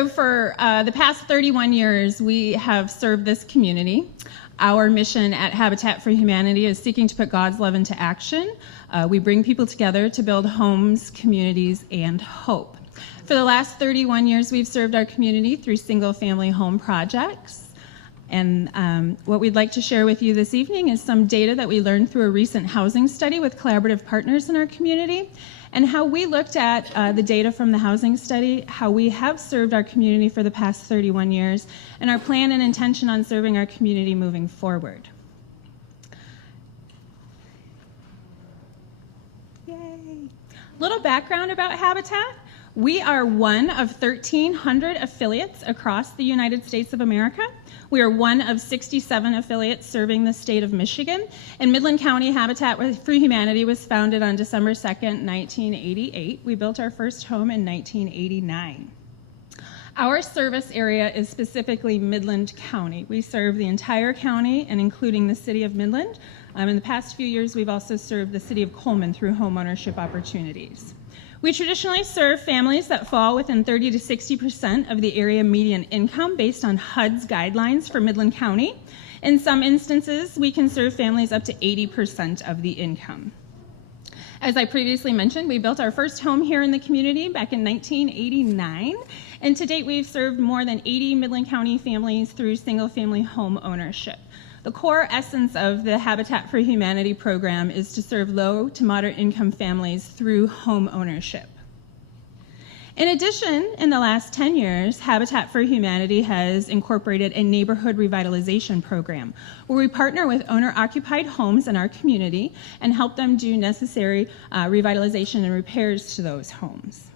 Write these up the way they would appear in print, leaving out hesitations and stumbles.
So for the past 31 years, we have served this community. Our mission at Habitat for Humanity is seeking to put God's love into action. We bring people together to build homes, communities, and hope. For the last 31 years, we've served our community through single-family home projects. And what we'd like to share with you this evening is some data that we learned through a recent housing study with collaborative partners in our community, and how we looked at the data from the housing study, how we have served our community for the past 31 years, and our plan and intention on serving our community moving forward. Yay! Little background about Habitat. We are one of 1,300 affiliates across the United States of America. We are one of 67 affiliates serving the state of Michigan. And Midland County Habitat for Humanity was founded on December 2nd, 1988. We built our first home in 1989. Our service area is specifically Midland County. We serve the entire county and including the city of Midland. In the past few years, we've also served the city of Coleman through home ownership opportunities. We traditionally serve families that fall within 30 to 60% of the area median income based on HUD's guidelines for Midland County. In some instances, we can serve families up to 80% of the income. As I previously mentioned, we built our first home here in the community back in 1989, and to date we've served more than 80 Midland County families through single-family home ownership. The core essence of the Habitat for Humanity program is to serve low to moderate income families through home ownership. In addition, in the last 10 years, Habitat for Humanity has incorporated a neighborhood revitalization program where we partner with owner-occupied homes in our community and help them do necessary revitalization and repairs to those homes.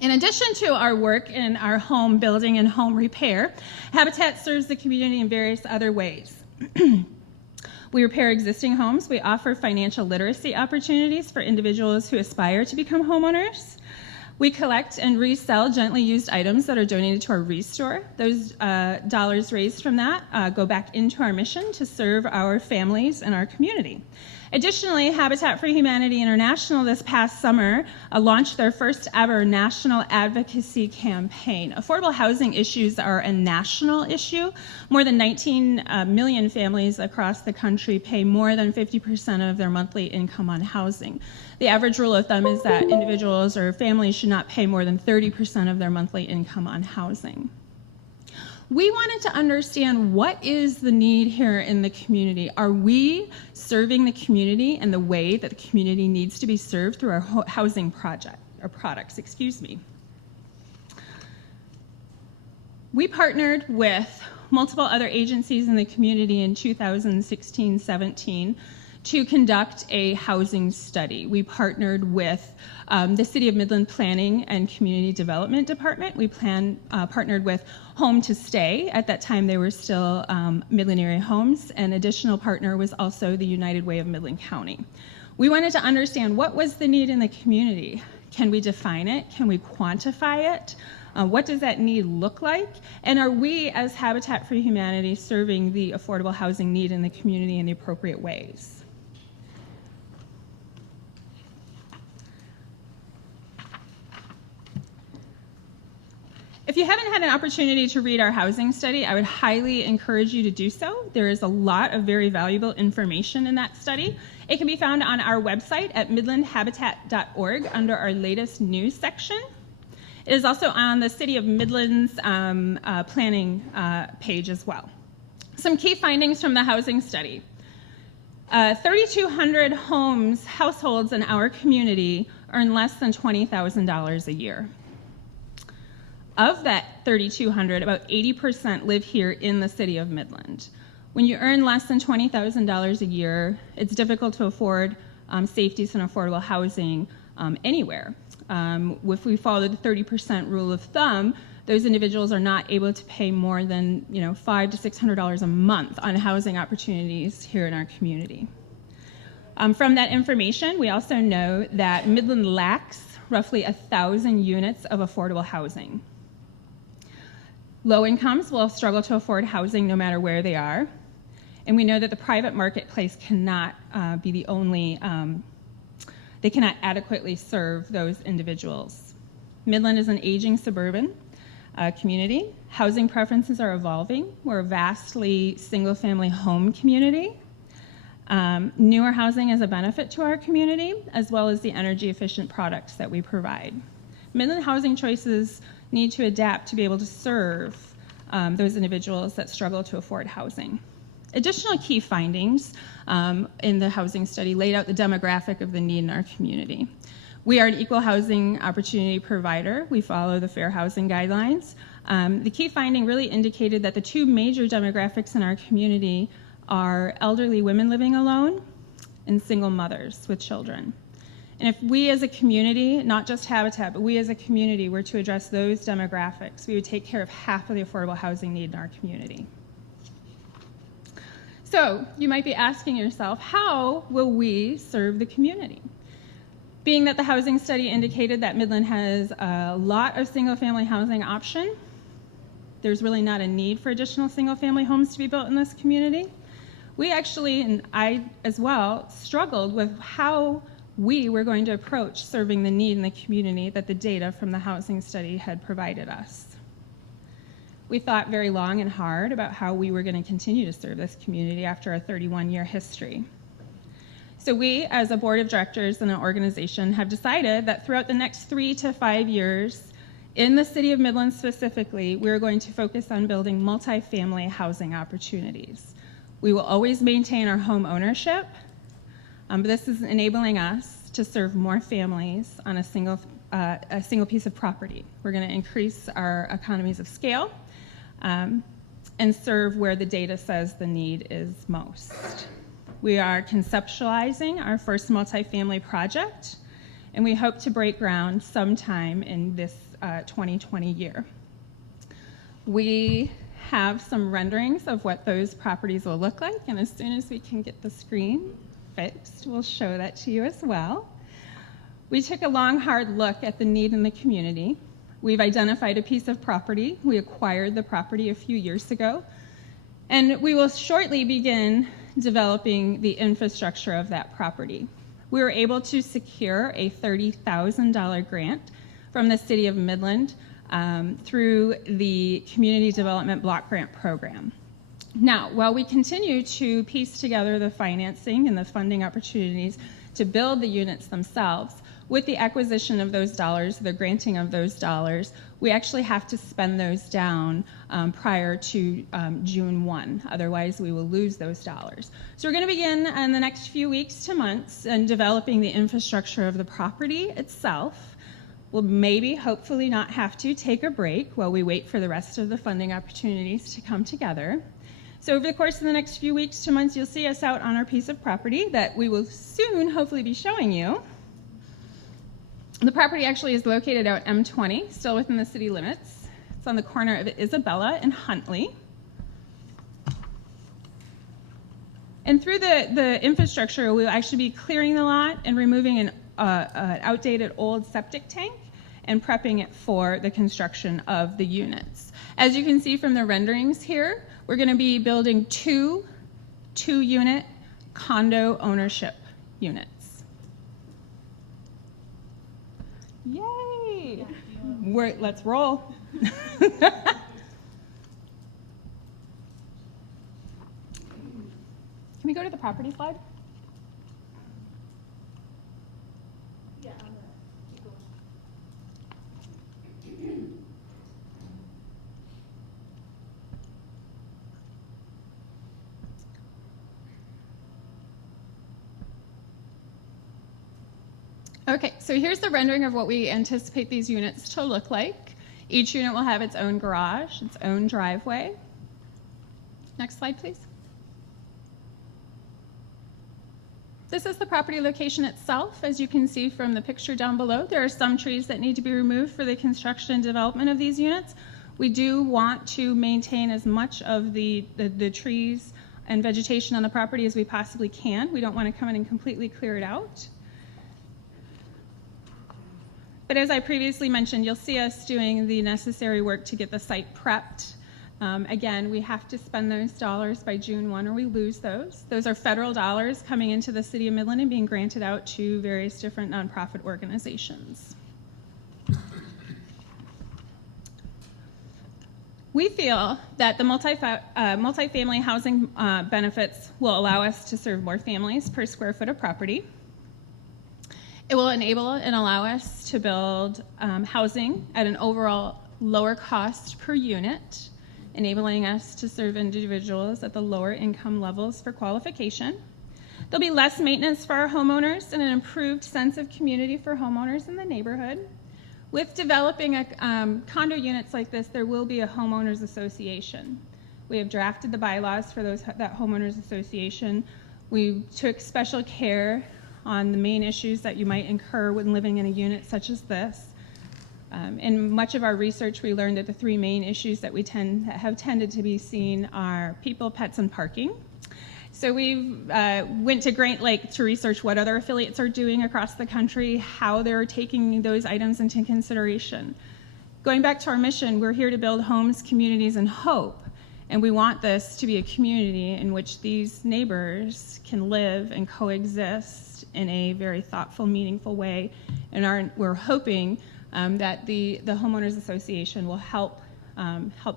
In addition to our work in our home building and home repair, Habitat serves the community in various other ways. We repair existing homes. We offer financial literacy opportunities for individuals who aspire to become homeowners. We collect and resell gently used items that are donated to our restore. Those dollars raised from that go back into our mission to serve our families and our community. Additionally, Habitat for Humanity International this past summer launched their first ever national advocacy campaign. Affordable housing issues are a national issue. More than 19 million families across the country pay more than 50% of their monthly income on housing. The average rule of thumb is that individuals or families should not pay more than 30% of their monthly income on housing. We wanted to understand what is the need here in the community. Are we serving the community in the way that the community needs to be served through our housing products? We partnered with multiple other agencies in the community in 2016-17 to conduct a housing study. We partnered with the City of Midland Planning and Community Development Department. We partnered with Home to Stay. At that time, they were still Midland area homes. An additional partner was also the United Way of Midland County. We wanted to understand what was the need in the community. Can we define it? Can we quantify it? What does that need look like? And are we, as Habitat for Humanity, serving the affordable housing need in the community in the appropriate ways? If you haven't had an opportunity to read our housing study, I would highly encourage you to do so. There is a lot of very valuable information in that study. It can be found on our website at MidlandHabitat.org under our latest news section. It is also on the City of Midland's planning page as well. Some key findings from the housing study. 3,200 households in our community earn less than $20,000 a year. Of that 3,200, about 80% live here in the city of Midland. When you earn less than $20,000 a year, it's difficult to afford safety and affordable housing anywhere. If we follow the 30% rule of thumb, those individuals are not able to pay more than $500 to $600 a month on housing opportunities here in our community. From that information, we also know that Midland lacks roughly 1,000 units of affordable housing. Low incomes will struggle to afford housing no matter where they are. And we know that the private marketplace cannot be the only, they cannot adequately serve those individuals. Midland is an aging suburban. community. Housing preferences are evolving. We're a vastly single-family home community. Newer housing is a benefit to our community, as well as the energy-efficient products that we provide. Midland housing choices need to adapt to be able to serve those individuals that struggle to afford housing. Additional key findings in the housing study laid out the demographic of the need in our community. We are an equal housing opportunity provider. We follow the Fair Housing Guidelines. The key finding really indicated that the two major demographics in our community are elderly women living alone and single mothers with children. And if we as a community, not just Habitat, but we as a community were to address those demographics, we would take care of half of the affordable housing need in our community. So you might be asking yourself, how will we serve the community? Being that the housing study indicated that Midland has a lot of single-family housing option, there's really not a need for additional single-family homes to be built in this community. We actually, and I as well, struggled with how we were going to approach serving the need in the community that the data from the housing study had provided us. We thought very long and hard about how we were going to continue to serve this community after a 31-year history. So we, as a board of directors and an organization, have decided that throughout the next 3 to 5 years, in the city of Midland specifically, we're going to focus on building multifamily housing opportunities. We will always maintain our home ownership, but this is enabling us to serve more families on a single piece of property. We're going to increase our economies of scale and serve where the data says the need is most. We are conceptualizing our first multifamily project, and we hope to break ground sometime in this 2020 year. We have some renderings of what those properties will look like, and as soon as we can get the screen fixed, we'll show that to you as well. We took a long, hard look at the need in the community. We've identified a piece of property. We acquired the property a few years ago, and we will shortly begin developing the infrastructure of that property. We were able to secure a $30,000 grant from the City of Midland through the Community Development Block Grant Program. Now, while we continue to piece together the financing and the funding opportunities to build the units themselves, with the acquisition of those dollars, the granting of those dollars, we actually have to spend those down prior to June 1. Otherwise, we will lose those dollars. So we're going to begin in the next few weeks to months in developing the infrastructure of the property itself. We'll maybe, hopefully not have to, take a break while we wait for the rest of the funding opportunities to come together. So over the course of the next few weeks to months, you'll see us out on our piece of property that we will soon hopefully be showing you. The property actually is located out M20, still within the city limits. It's on the corner of Isabella and Huntley. And through the infrastructure, we'll actually be clearing the lot and removing an outdated old septic tank and prepping it for the construction of the units. As you can see from the renderings here, we're going to be building two unit condo ownership units. Yay! Let's roll. Can we go to the property slide? Yeah, keep going. Okay, so here's the rendering of what we anticipate these units to look like. Each unit will have its own garage, its own driveway. Next slide, please. This is the property location itself. As you can see from the picture down below, there are some trees that need to be removed for the construction and development of these units. We do want to maintain as much of the trees and vegetation on the property as we possibly can. We don't want to come in and completely clear it out. But as I previously mentioned, you'll see us doing the necessary work to get the site prepped. Again, we have to spend those dollars by June 1 or we lose those. Those are federal dollars coming into the City of Midland and being granted out to various different nonprofit organizations. We feel that the multifamily housing benefits will allow us to serve more families per square foot of property. It will enable and allow us to build housing at an overall lower cost per unit, enabling us to serve individuals at the lower income levels for qualification. There'll be less maintenance for our homeowners and an improved sense of community for homeowners in the neighborhood. With developing condo units like this, there will be a homeowners association. We have drafted the bylaws for that homeowners association. We took special care on the main issues that you might incur when living in a unit such as this. In much of our research, we learned that the three main issues that have tended to be seen are people, pets, and parking. So we went to great lengths to research what other affiliates are doing across the country, how they're taking those items into consideration. Going back to our mission, we're here to build homes, communities, and hope. And we want this to be a community in which these neighbors can live and coexist in a very thoughtful, meaningful way. And we're hoping that the Homeowners Association will help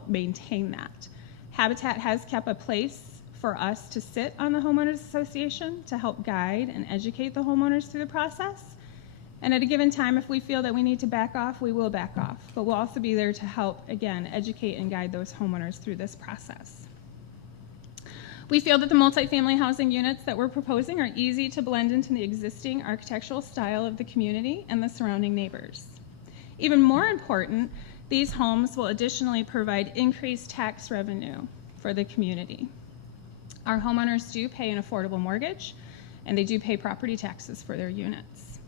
maintain that. Habitat has kept a place for us to sit on the Homeowners Association to help guide and educate the homeowners through the process. And at a given time, if we feel that we need to back off, we will back off. But we'll also be there to help, again, educate and guide those homeowners through this process. We feel that the multifamily housing units that we're proposing are easy to blend into the existing architectural style of the community and the surrounding neighbors. Even more important, these homes will additionally provide increased tax revenue for the community. Our homeowners do pay an affordable mortgage, and they do pay property taxes for their units.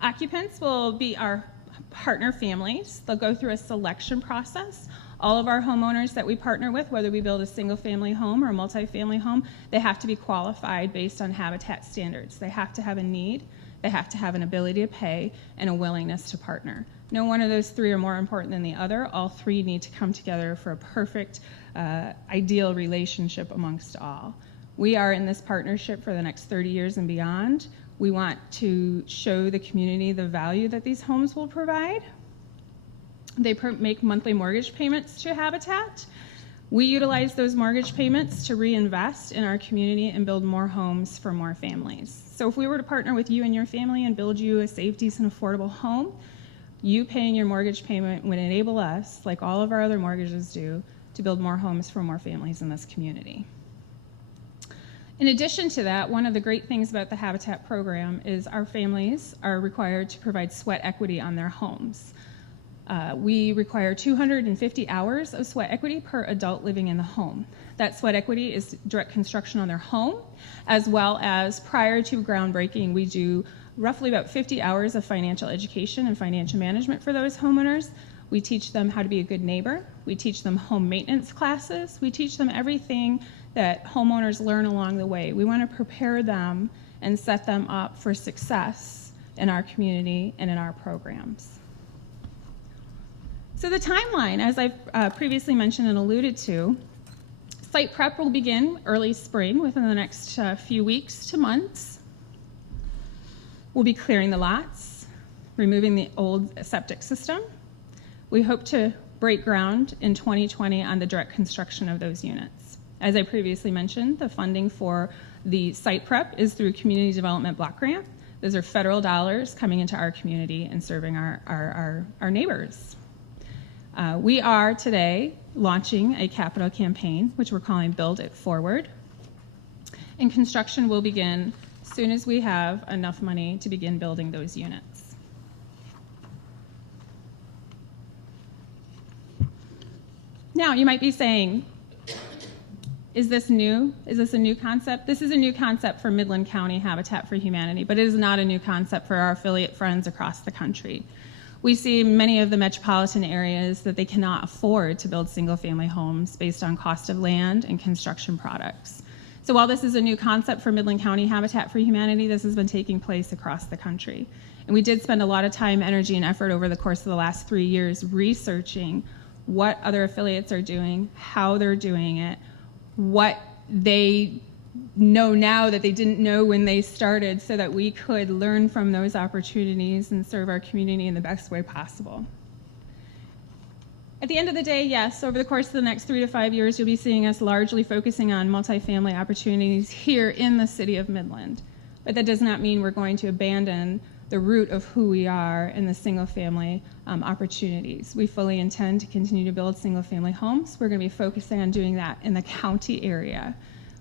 Occupants will be our partner families. They'll go through a selection process. All of our homeowners that we partner with, whether we build a single-family home or a multifamily home, they have to be qualified based on Habitat standards. They have to have a need, they have to have an ability to pay, and a willingness to partner. No one of those three are more important than the other. All three need to come together for a perfect, ideal relationship amongst all. We are in this partnership for the next 30 years and beyond. We want to show the community the value that these homes will provide. They make monthly mortgage payments to Habitat. We utilize those mortgage payments to reinvest in our community and build more homes for more families. So if we were to partner with you and your family and build you a safe, decent, affordable home, you paying your mortgage payment would enable us, like all of our other mortgages do, to build more homes for more families in this community. In addition to that, one of the great things about the Habitat program is our families are required to provide sweat equity on their homes. We require 250 hours of sweat equity per adult living in the home. That sweat equity is direct construction on their home, as well as prior to groundbreaking, we do roughly about 50 hours of financial education and financial management for those homeowners. We teach them how to be a good neighbor. We teach them home maintenance classes. We teach them everything that homeowners learn along the way. We want to prepare them and set them up for success in our community and in our programs. So the timeline, as I've previously mentioned and alluded to, site prep will begin early spring within the next few weeks to months. We'll be clearing the lots, removing the old septic system. We hope to break ground in 2020 on the direct construction of those units. As I previously mentioned, the funding for the site prep is through Community Development Block Grant. Those are federal dollars coming into our community and serving our neighbors. We are today launching a capital campaign, which we're calling Build It Forward. And construction will begin as soon as we have enough money to begin building those units. Now, you might be saying, is this new? Is this a new concept? This is a new concept for Midland County Habitat for Humanity, but it is not a new concept for our affiliate friends across the country. We see many of the metropolitan areas that they cannot afford to build single-family homes based on cost of land and construction products. So while this is a new concept for Midland County Habitat for Humanity, this has been taking place across the country. And we did spend a lot of time, energy, and effort over the course of the last 3 years researching what other affiliates are doing, how they're doing it, what they know now that they didn't know when they started, so that we could learn from those opportunities and serve our community in the best way possible. At the end of the day, yes, over the course of the next 3 to 5 years, you'll be seeing us largely focusing on multifamily opportunities here in the city of Midland. But that does not mean we're going to abandon the root of who we are in the single-family opportunities. We fully intend to continue to build single-family homes. We're going to be focusing on doing that in the county area.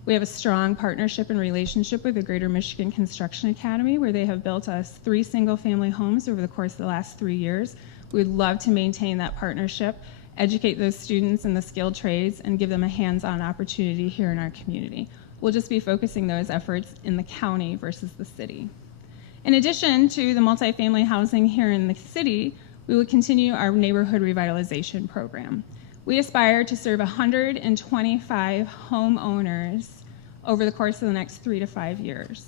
We have a strong partnership and relationship with the Greater Michigan Construction Academy, where they have built us 3 single-family homes over the course of the last 3 years. We'd love to maintain that partnership, educate those students in the skilled trades, and give them a hands-on opportunity here in our community. We'll just be focusing those efforts in the county versus the city. In addition to the multifamily housing here in the city, we will continue our neighborhood revitalization program. We aspire to serve 125 homeowners over the course of the next 3 to 5 years.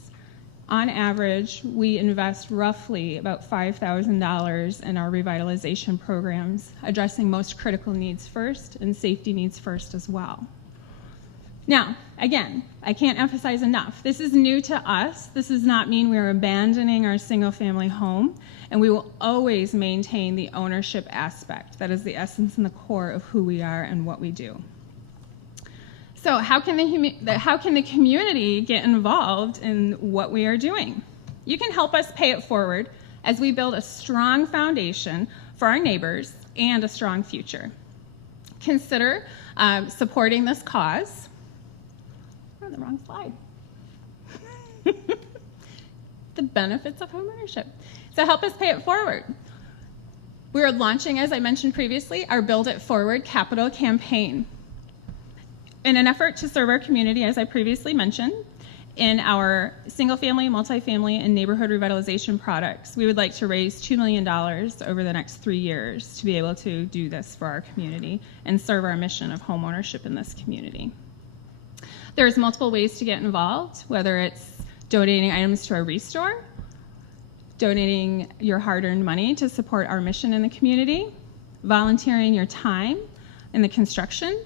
On average, we invest roughly about $5,000 in our revitalization programs, addressing most critical needs first and safety needs first as well. Now, again, I can't emphasize enough, this is new to us. This does not mean we are abandoning our single-family home, and we will always maintain the ownership aspect. That is the essence and the core of who we are and what we do. So how can the community get involved in what we are doing? You can help us pay it forward as we build a strong foundation for our neighbors and a strong future. Consider supporting this cause. We're on the wrong slide. The benefits of homeownership. So help us pay it forward. We are launching, as I mentioned previously, our Build It Forward capital campaign. In an effort to serve our community, as I previously mentioned, in our single-family, multifamily, and neighborhood revitalization products, we would like to raise $2 million over the next 3 years to be able to do this for our community and serve our mission of homeownership in this community. There's multiple ways to get involved, whether it's donating items to our restore, donating your hard-earned money to support our mission in the community, volunteering your time in the construction,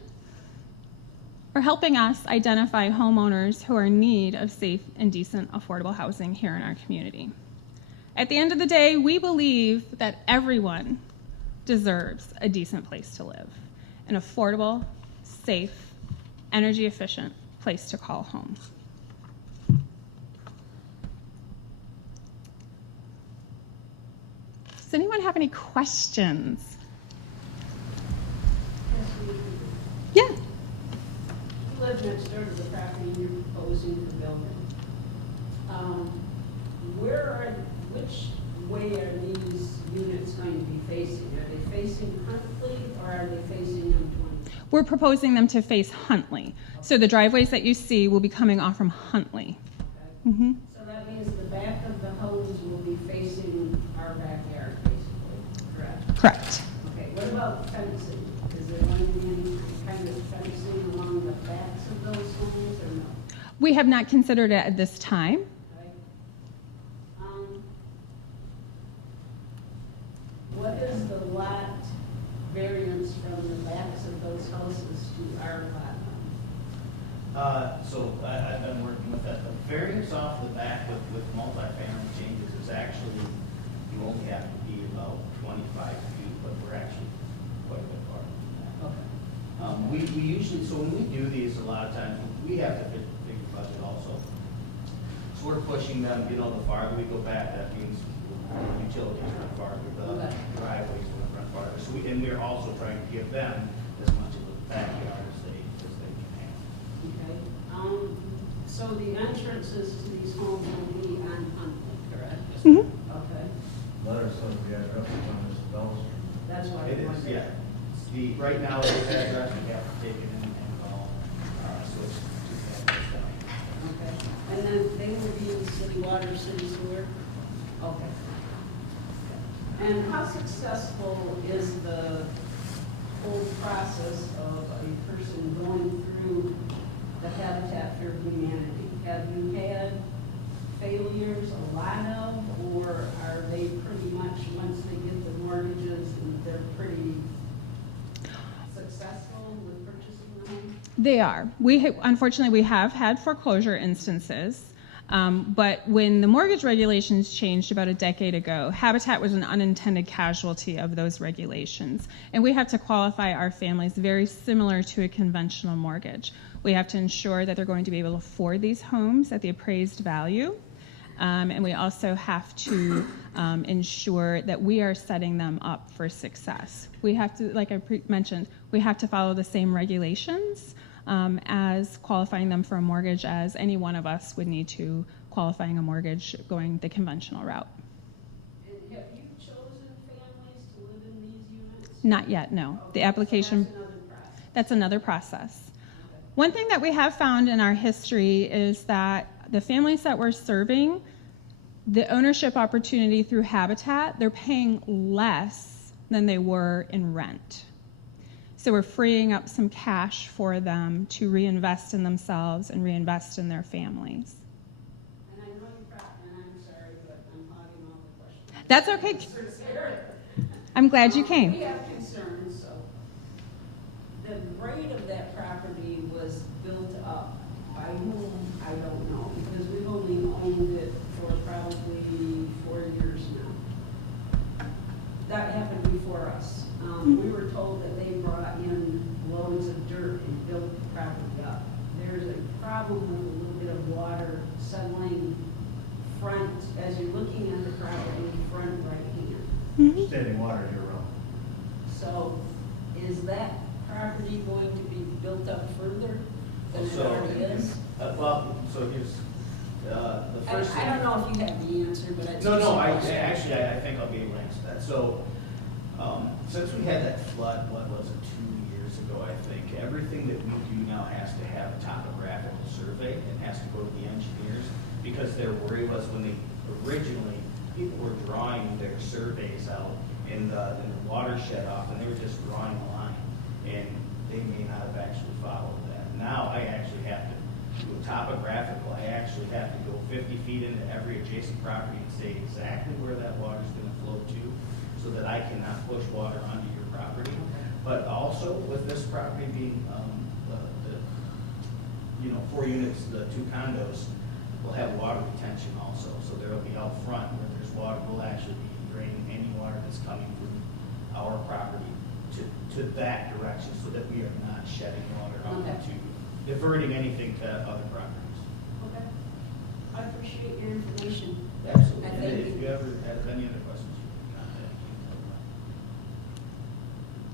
or helping us identify homeowners who are in need of safe and decent, affordable housing here in our community. At the end of the day, we believe that everyone deserves a decent place to live, an affordable, safe, energy-efficient place to call home. Does anyone have any questions? Yeah. You live next door to the property you're proposing to build it. Which way are these units going to be facing? Are they facing Huntley or are they facing M20? We're proposing them to face Huntley. So the driveways that you see will be coming off from Huntley. Okay. Mm-hmm. So that means the back of the homes will be facing our backyard, basically, correct? Correct. Okay, what about fencing? Is there going to be any kind of fencing along the backs of those homes or no? We have not considered it at this time. Okay. What is the lot variance from the backs of those houses to our lot? So I've been working with that. The variance off the back with multifamily changes is actually, you only have to be about 25 feet, but we're actually quite a bit farther than that. Okay. We usually, so when we do these, a lot of times, we have to fit the big budget also. So we're pushing them, the farther we go back, that means utilities run farther, the driveways run farther. So we're also trying to give them as much of the backyard as they can handle. Okay. So the entrances to these homes will be on Huntley, correct? Mm-hmm. Okay. Letter says the address is on this Bell Street. That's why. It is, yeah. Right now, it's address, we have to take it in and call, so it's two address down. Okay. And then they will be in city water, city sewer? Okay. And how successful is the whole process of a person going through the Habitat for Humanity? Have you had failures, a lot of, or are they pretty much, once they get the mortgages, and they're pretty successful with purchasing the home? They are. Unfortunately, we have had foreclosure instances. But when the mortgage regulations changed about a decade ago, Habitat was an unintended casualty of those regulations. And we have to qualify our families very similar to a conventional mortgage. We have to ensure that they're going to be able to afford these homes at the appraised value. And we also have to ensure that we are setting them up for success. We have to, like I mentioned, we have to follow the same regulations as qualifying them for a mortgage as any one of us would need to qualifying a mortgage going the conventional route. And have you chosen families to live in these units? Not yet, no. The application, So that's another process. that's another process. One thing that we have found in our history is that the families that we're serving, the ownership opportunity through Habitat, they're paying less than they were in rent. So we're freeing up some cash for them to reinvest in themselves and reinvest in their families. And I know you're and I'm sorry, but I'm hogging all the questions. That's okay. I'm glad you We came. have concerns, so. The grade of that property was built up by whom, I don't know, because we've only owned it for probably 4 years now. That happened before us. We were told that they brought in loads of dirt and built the property up. There's a problem with a little bit of water settling front, as you're looking at the property, front right hand. Standing water year round. So is that property going to be built up further than it So, already is? So here's, the first thing. I don't know if you have the answer, but it's. No, just a I question. think I'll be able to answer that. So, since we had that flood, what was it, 2 years ago, I think, everything that we do now has to have a topographical survey and has to go to the engineers, because their worry was when originally, people were drawing their surveys out in the watershed off, and they were just drawing a line, and they may not have actually followed that. Now, I actually have to do a topographical, I actually have to go 50 feet into every adjacent property and say exactly where that water's gonna flow to, so that I cannot push water onto your property. But also, with this property being, 4 units, the 2 condos, will have water retention also, so there will be out front where there's water, we'll actually be draining any water that's coming from our property to that direction, so that we are not shedding water onto, diverting anything to other properties. Okay. I appreciate your information. Absolutely. I And thank if you. you ever have any other questions, you can contact me.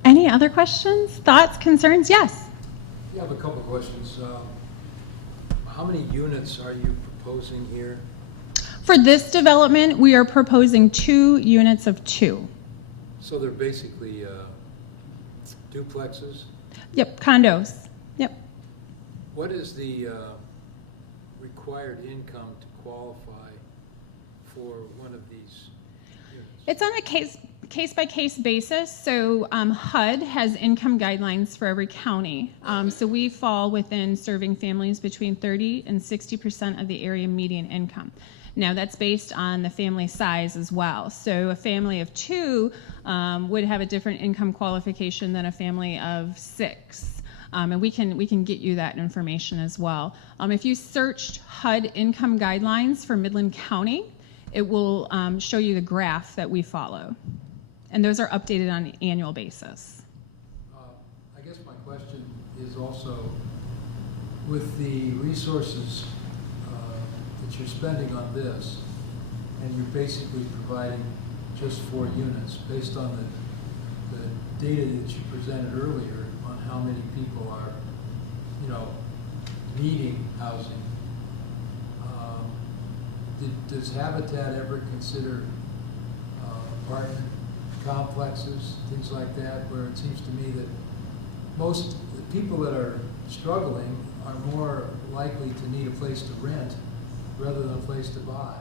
Any other questions, thoughts, concerns? Yes. I have a couple of questions. How many units are you proposing here? For this development, we are proposing 2 units of 2. So they're basically duplexes? Yep, condos. Yep. What is the required income to qualify for one of these units? It's on a case-by-case basis. So HUD has income guidelines for every county. So we fall within serving families between 30 and 60% of the area median income. Now, that's based on the family size as well. So a family of 2 would have a different income qualification than a family of 6. And we can get you that information as well. If you searched HUD income guidelines for Midland County, it will show you the graph that we follow. And those are updated on an annual basis. I guess my question is also, with the resources that you're spending on this, and you're basically providing just 4 units, based on the data that you presented earlier on how many people are, needing housing, does Habitat ever consider apartment complexes, things like that, where it seems to me that most the people that are struggling are more likely to need a place to rent rather than a place to buy?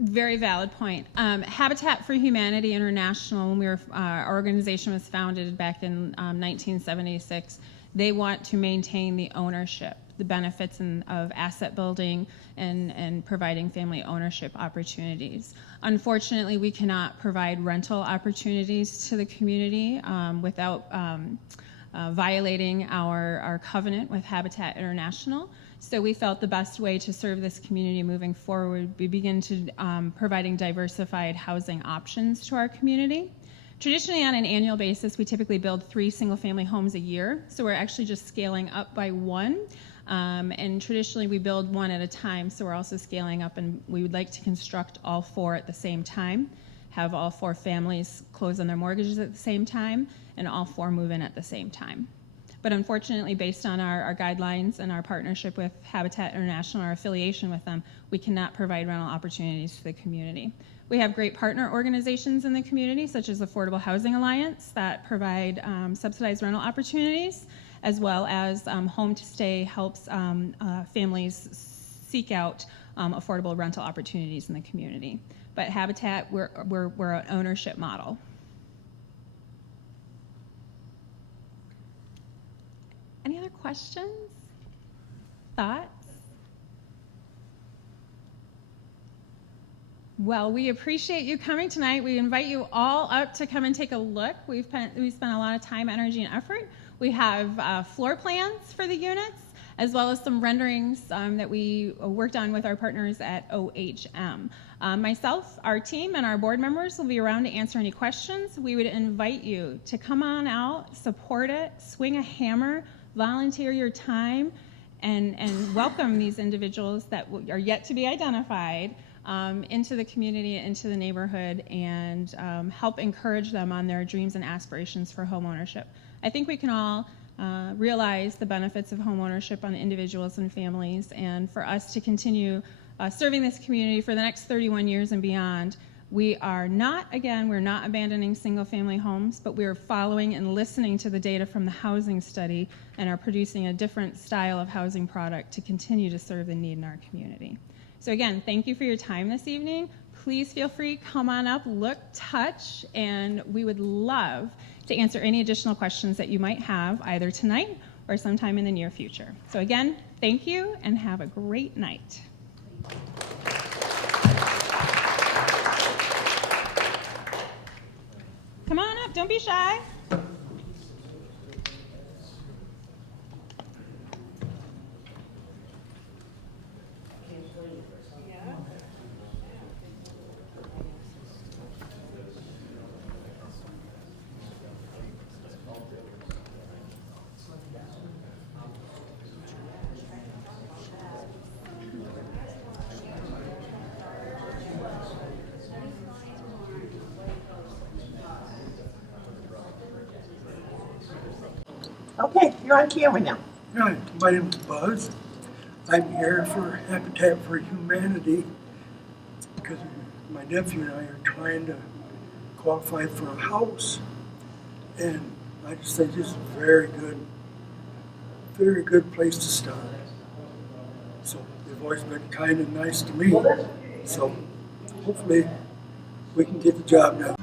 Very valid point. Habitat for Humanity International, when our organization was founded back in 1976, they want to maintain the ownership, the benefits of asset building and providing family ownership opportunities. Unfortunately, we cannot provide rental opportunities to the community without violating our covenant with Habitat International. So we felt the best way to serve this community moving forward, we begin to providing diversified housing options to our community. Traditionally, on an annual basis, we typically build 3 single-family homes a year, so we're actually just scaling up by 1. And traditionally, we build 1 at a time, so we're also scaling up, and we would like to construct all 4 at the same time, have all 4 families close on their mortgages at the same time, and all 4 move in at the same time. But unfortunately, based on our guidelines and our partnership with Habitat International, our affiliation with them, we cannot provide rental opportunities to the community. We have great partner organizations in the community, such as Affordable Housing Alliance, that provide subsidized rental opportunities, as well as Home to Stay helps families seek out affordable rental opportunities in the community. But Habitat, we're an ownership model. Any other questions? Thoughts? Well, we appreciate you coming tonight. We invite you all up to come and take a look. We spent a lot of time, energy, and effort. We have floor plans for the units, as well as some renderings that we worked on with our partners at OHM. Myself, our team, and our board members will be around to answer any questions. We would invite you to come on out, support it, swing a hammer, volunteer your time, and welcome these individuals that are yet to be identified into the community, into the neighborhood, and help encourage them on their dreams and aspirations for home ownership. I think we can all realize the benefits of home ownership on individuals and families, and for us to continue serving this community for the next 31 years and beyond. We are not, again, we're not abandoning single-family homes, but we're following and listening to the data from the housing study and are producing a different style of housing product to continue to serve the need in our community. So again, thank you for your time this evening. Please feel free, come on up, look, touch, and we would love to answer any additional questions that you might have either tonight or sometime in the near future. So again, thank you and have a great night. Come on up, don't be shy. Okay, you're on camera now. Hi, my name is Buzz. I'm here for Habitat for Humanity because my nephew and I are trying to qualify for a house. And I just think this is a very good place to start. So they've always been kind and nice to me. So hopefully we can get the job done.